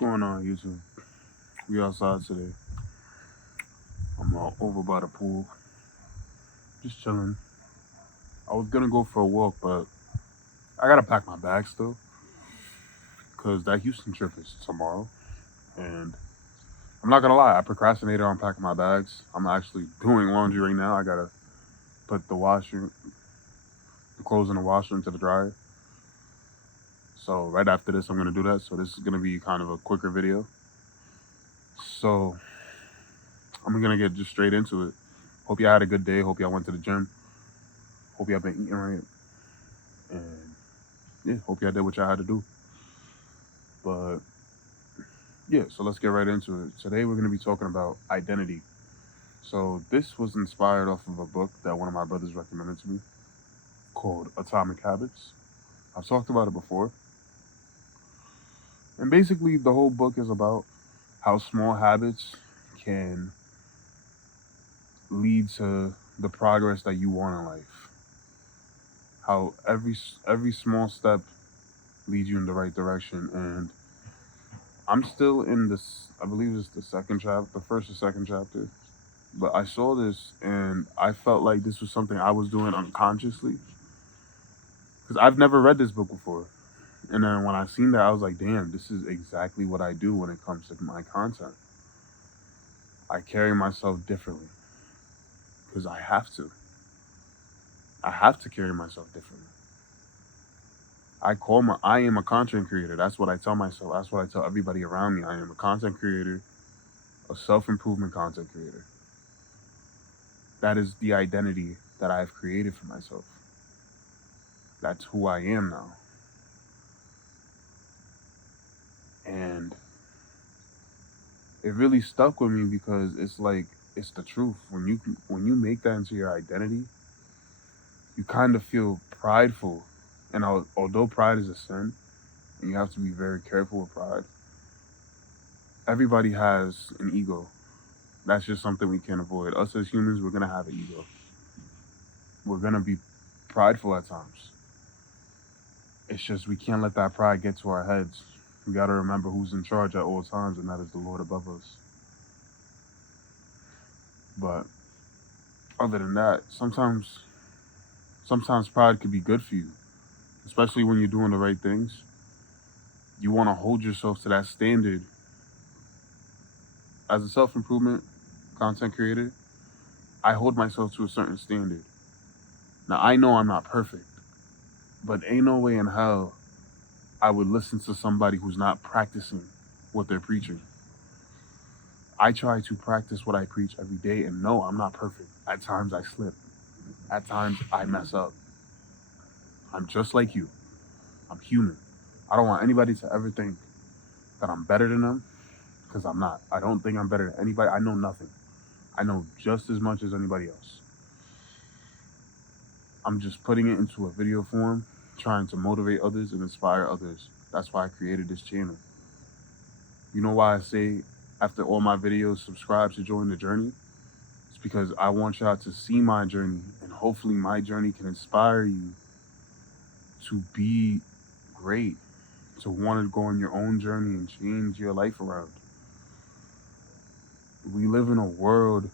going on, YouTube? We outside today. I'm over by the pool, just chilling. I was gonna go for a walk, but I gotta pack my bag still, cause that Houston trip is tomorrow. And I'm not gonna lie, I procrastinated on packing my bags. I'm actually doing laundry right now. I gotta put the clothes in the washer into the dryer. So right after this, I'm gonna do that. So this is gonna be kind of a quicker video. So I'm gonna get just straight into it. Hope y'all had a good day. Hope y'all went to the gym. Hope y'all been eating right. And yeah, hope y'all did what y'all had to do. But yeah, so let's get right into it. Today we're going to be talking about identity. So this was inspired off of a book that one of my brothers recommended to me called Atomic Habits. I've talked about it before. And basically the whole book is about how small habits can lead to the progress that you want in life. How every small step leads you in the right direction. And I'm still in this, I believe it's the second chapter, the first or second chapter. But I saw this and I felt like this was something I was doing unconsciously because I've never read this book before. And then when I seen that, I was like, damn, this is exactly what I do when it comes to my content. I carry myself differently because I have to. I have to carry myself differently. I am a content creator. That's what I tell myself. That's what I tell everybody around me. I am a content creator, a self-improvement content creator. That is the identity that I've created for myself. That's who I am now. And it really stuck with me because it's like it's the truth. When you make that into your identity, you kind of feel prideful. And although pride is a sin, and you have to be very careful with pride, everybody has an ego. That's just something we can't avoid. Us as humans, we're gonna have an ego. We're gonna be prideful at times. It's just we can't let that pride get to our heads. We gotta remember who's in charge at all times, and that is the Lord above us. But other than that, sometimes pride could be good for you, especially when you're doing the right things. You want to hold yourself to that standard. As a self-improvement content creator, I hold myself to a certain standard. Now, I know I'm not perfect, but ain't no way in hell I would listen to somebody who's not practicing what they're preaching. I try to practice what I preach every day, and no, I'm not perfect. At times I slip. At times I mess up. I'm just like you. I'm human. I don't want anybody to ever think that I'm better than them because I'm not. I don't think I'm better than anybody. I know nothing. I know just as much as anybody else. I'm just putting it into a video form, trying to motivate others and inspire others. That's why I created this channel. You know why I say after all my videos, subscribe to join the journey? It's because I want y'all to see my journey, and hopefully my journey can inspire you to be great, to want to go on your own journey and change your life around. We live in a world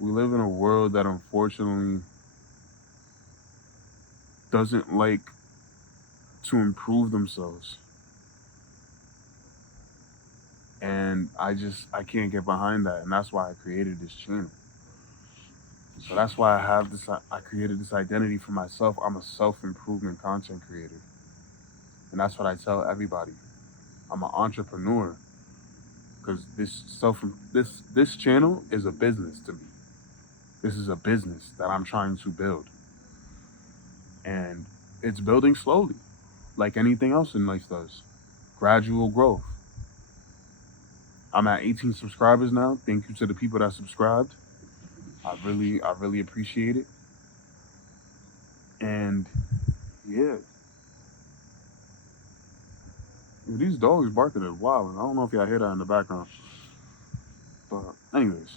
we live in a world that unfortunately doesn't like to improve themselves. And I can't get behind that, and that's why I created this channel. So that's why I created this identity for myself. I'm a self-improvement content creator. And that's what I tell everybody. I'm an entrepreneur because this channel is a business to me. This is a business that I'm trying to build. And it's building slowly, like anything else in life does. Gradual growth. I'm at 18 subscribers now. Thank you to the people that subscribed. I really appreciate it. And yeah, these dogs barking at wild. I don't know if y'all hear that in the background. But anyways,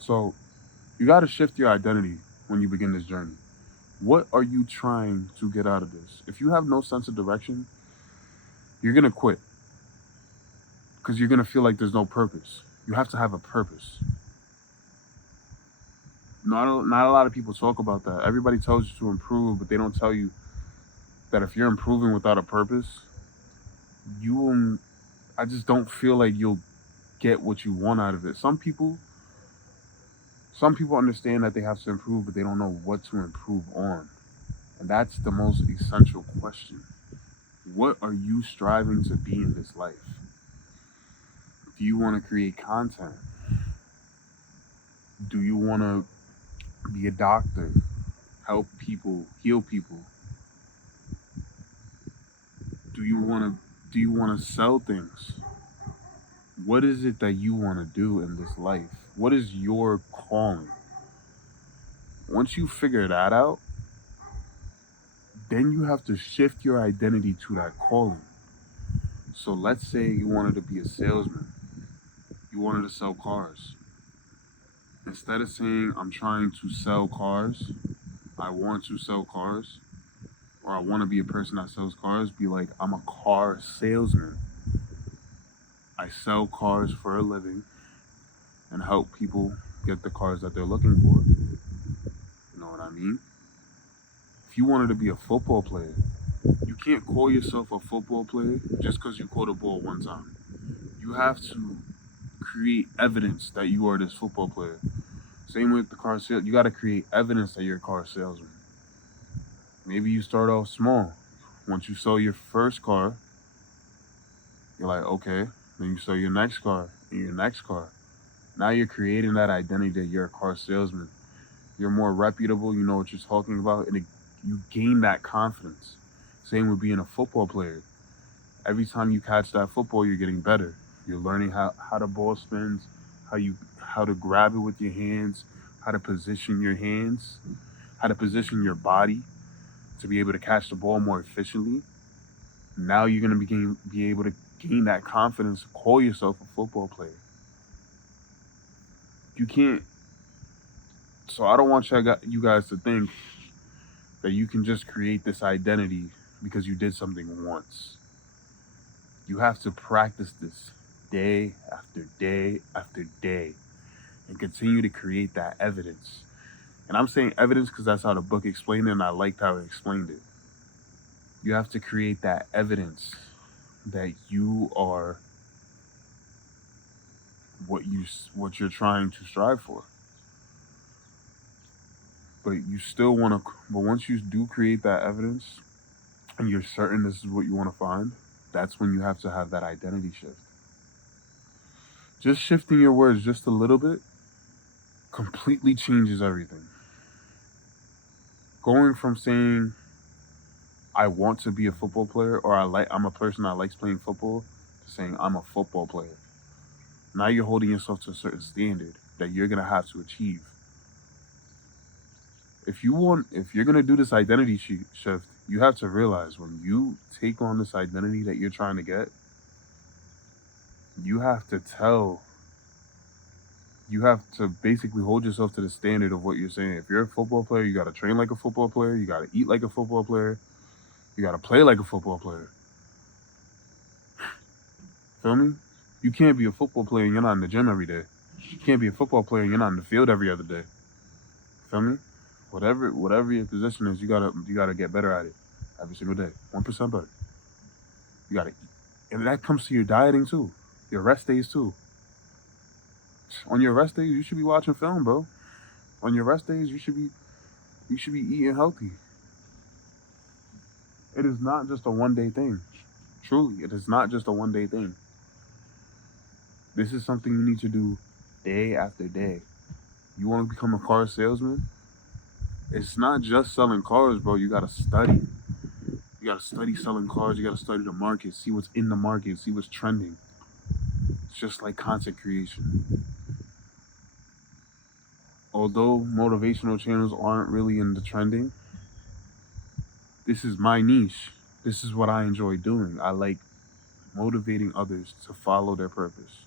so you got to shift your identity when you begin this journey. What are you trying to get out of this? If you have no sense of direction, you're going to quit because you're going to feel like there's no purpose. You have to have a purpose. Not a lot of people talk about that. Everybody tells you to improve, but they don't tell you that if you're improving without a purpose, you will. I just don't feel like you'll get what you want out of it. Some people understand that they have to improve, but they don't know what to improve on, and that's the most essential question. What are you striving to be in this life? Do you want to create content? Do you want to be a doctor, help people, heal people? Do you want to sell things? What is it that you want to do in this life? What is your calling? Once you figure that out, then you have to shift your identity to that calling. So let's say you wanted to be a salesman. You wanted to sell cars. Instead of saying, I'm trying to sell cars, I want to sell cars, or I want to be a person that sells cars, be like, I'm a car salesman. I sell cars for a living and help people get the cars that they're looking for. You know what I mean? If you wanted to be a football player, you can't call yourself a football player just because you caught a ball one time. You have to create evidence that you are this football player. Same with the car sale. You got to create evidence that you're a car salesman. Maybe you start off small. Once you sell your first car, you're like, okay. Then you sell your next car and your next car. Now you're creating that identity that you're a car salesman. You're more reputable. You know what you're talking about, and you gain that confidence. Same with being a football player. Every time you catch that football, you're getting better. You're learning how the ball spins, how to grab it with your hands, how to position your hands, how to position your body to be able to catch the ball more efficiently. Now you're gonna be able to gain that confidence to call yourself a football player. You can't. So I don't want you guys to think that you can just create this identity because you did something once. You have to practice this day after day after day and continue to create that evidence. And I'm saying evidence because that's how the book explained it, and I liked how it explained it. You have to create that evidence that you are what you're trying to strive for. But you still want to. But once you do create that evidence, and you're certain this is what you want to find, that's when you have to have that identity shift. Just shifting your words just a little bit completely changes everything. Going from saying I want to be a football player or I'm a person that likes playing football to saying I'm a football player. Now you're holding yourself to a certain standard that you're gonna have to achieve. If you're gonna do this identity shift, you have to realize when you take on this identity that you're trying to get, you have to tell you have to basically hold yourself to the standard of what you're saying. If you're a football player, you got to train like a football player. You got to eat like a football player. You got to play like a football player. Feel me? You can't be a football player and you're not in the gym every day. You can't be a football player and you're not in the field every other day. Feel me? Whatever your position is, you gotta get better at it every single day. 1% better. You gotta eat. And that comes to your dieting too. Your rest days too. On your rest days, you should be watching film, bro. On your rest days, you should be eating healthy. It is not just a one day thing. Truly, it is not just a one day thing. This is something you need to do day after day. You want to become a car salesman? It's not just selling cars, bro. You gotta study. You gotta study selling cars. You gotta study the market, see what's in the market, see what's trending. It's just like content creation. Although motivational channels aren't really in the trending, this is my niche. This is what I enjoy doing. I like motivating others to follow their purpose.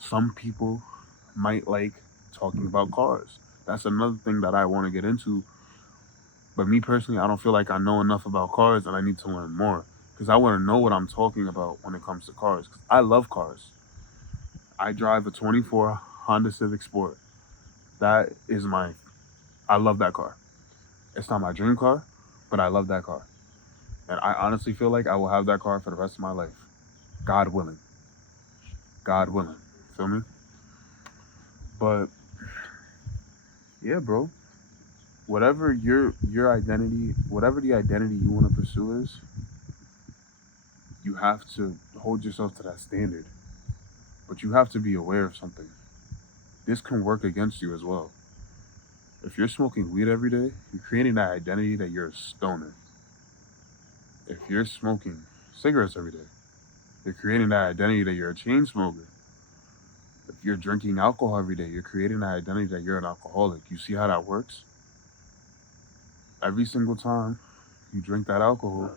Some people might like talking about cars. That's another thing that I want to get into. But me personally, I don't feel like I know enough about cars and I need to learn more. because I want to know what I'm talking about when it comes to cars. 'Cause I love cars. I drive a 24 Honda Civic Sport. That is my, I love that car. It's not my dream car, but I love that car. And I honestly feel like I will have that car for the rest of my life. God willing. God willing. Feel me? But yeah, bro. Whatever your identity, whatever the identity you want to pursue is, you have to hold yourself to that standard. But you have to be aware of something. This can work against you as well. If you're smoking weed every day, you're creating that identity that you're a stoner. If you're smoking cigarettes every day, you're creating that identity that you're a chain smoker. If you're drinking alcohol every day, you're creating that identity that you're an alcoholic. You see how that works? Every single time you drink that alcohol,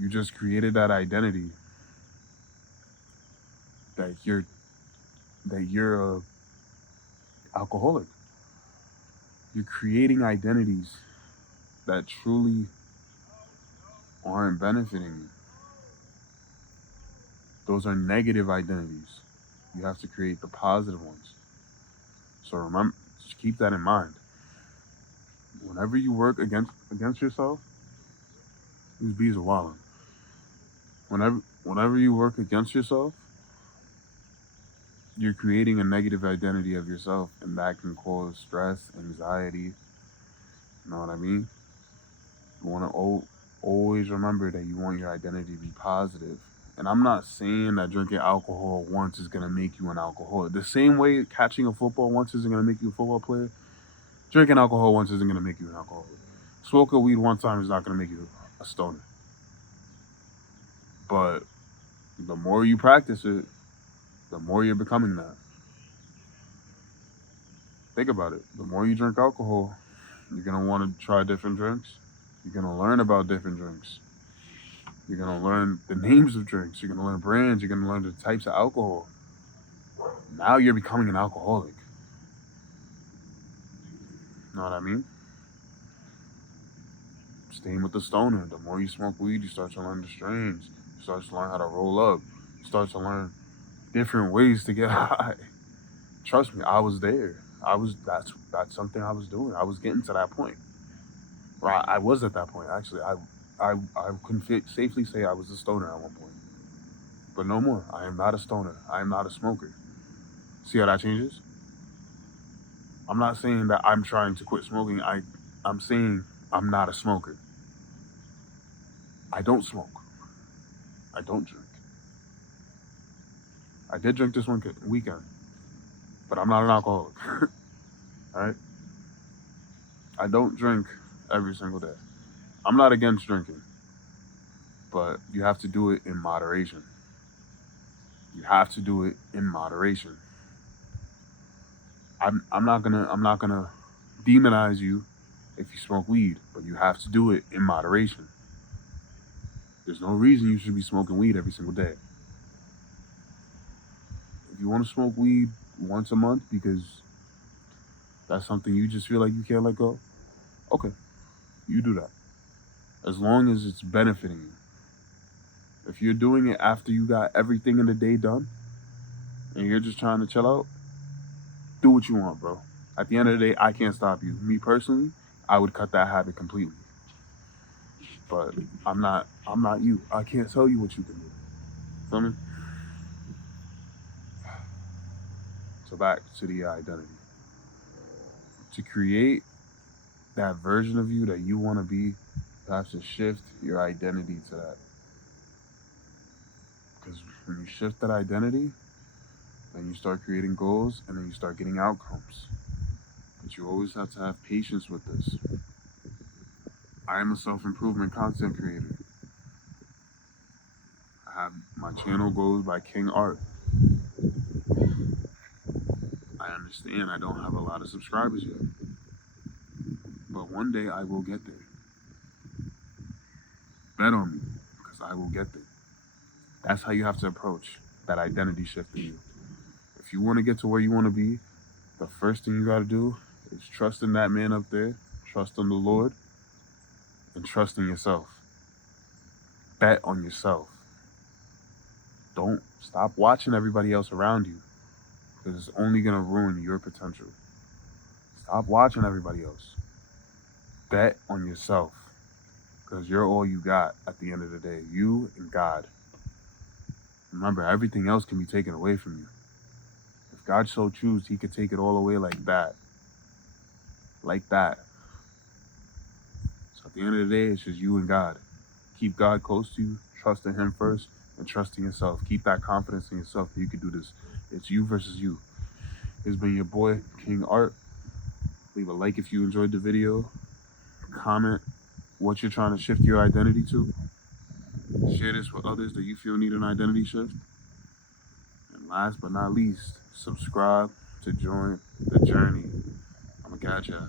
you just created that identity that you're a alcoholic. You're creating identities that truly aren't benefiting you. Those are negative identities. You have to create the positive ones. So remember, just keep that in mind. Whenever you work against yourself, these bees are wilding. Whenever you work against yourself, you're creating a negative identity of yourself, and that can cause stress, anxiety. You know what I mean? You want to always remember that you want your identity to be positive. And I'm not saying that drinking alcohol once is gonna make you an alcoholic. The same way catching a football once isn't gonna make you a football player, drinking alcohol once isn't gonna make you an alcoholic. Smoking weed one time is not gonna make you a stoner. But the more you practice it, the more you're becoming that. Think about it. The more you drink alcohol, you're gonna want to try different drinks. You're gonna learn about different drinks. You're gonna learn the names of drinks. You're gonna learn brands. You're gonna learn the types of alcohol. Now you're becoming an alcoholic. You know what I mean? Staying with the stoner. The more you smoke weed, you start to learn the strains. You start to learn how to roll up. You start to learn different ways to get high. Trust me, I was there. That's something I was doing. I was getting to that point. Right, I was at that point actually. I can safely say I was a stoner at one point, but no more. I am not a stoner. I am not a smoker. See how that changes? I'm not saying that I'm trying to quit smoking. I'm saying I'm not a smoker. I don't smoke. I don't drink. I did drink this one weekend, but I'm not an alcoholic. All right. I don't drink every single day. I'm not against drinking, but you have to do it in moderation. You have to do it in moderation. I'm not gonna demonize you if you smoke weed, but you have to do it in moderation. There's no reason you should be smoking weed every single day. If you want to smoke weed once a month because that's something you just feel like you can't let go, okay, you do that. As long as it's benefiting you. If you're doing it after you got everything in the day done and you're just trying to chill out, do what you want, bro. At the end of the day, I can't stop you. Me personally, I would cut that habit completely. But I'm not you. I can't tell you what you can do. Feel me? So back to the identity. To create that version of you that you want to be, you have to shift your identity to that. Because when you shift that identity, then you start creating goals and then you start getting outcomes. But you always have to have patience with this. I am a self-improvement content creator. I have my channel goes by King Art. I understand I don't have a lot of subscribers yet. But one day I will get there. Bet on me, because I will get there. That's how you have to approach that identity shift in you. If you want to get to where you want to be, the first thing you got to do is trust in that man up there, trust in the Lord, and trust in yourself. Bet on yourself. Don't stop watching everybody else around you because it's only going to ruin your potential. Stop watching everybody else. Bet on yourself because you're all you got at the end of the day. You and God. Remember, everything else can be taken away from you. If God so choose, he could take it all away like that. Like that. So at the end of the day, it's just you and God. Keep God close to you. Trust in him first and trust in yourself. Keep that confidence in yourself that you can do this. It's you versus you. It's been your boy, King Art. Leave a like if you enjoyed the video. Comment what you're trying to shift your identity to. Share this with others that you feel need an identity shift. And last but not least, subscribe to join the journey. I'm going to catch ya.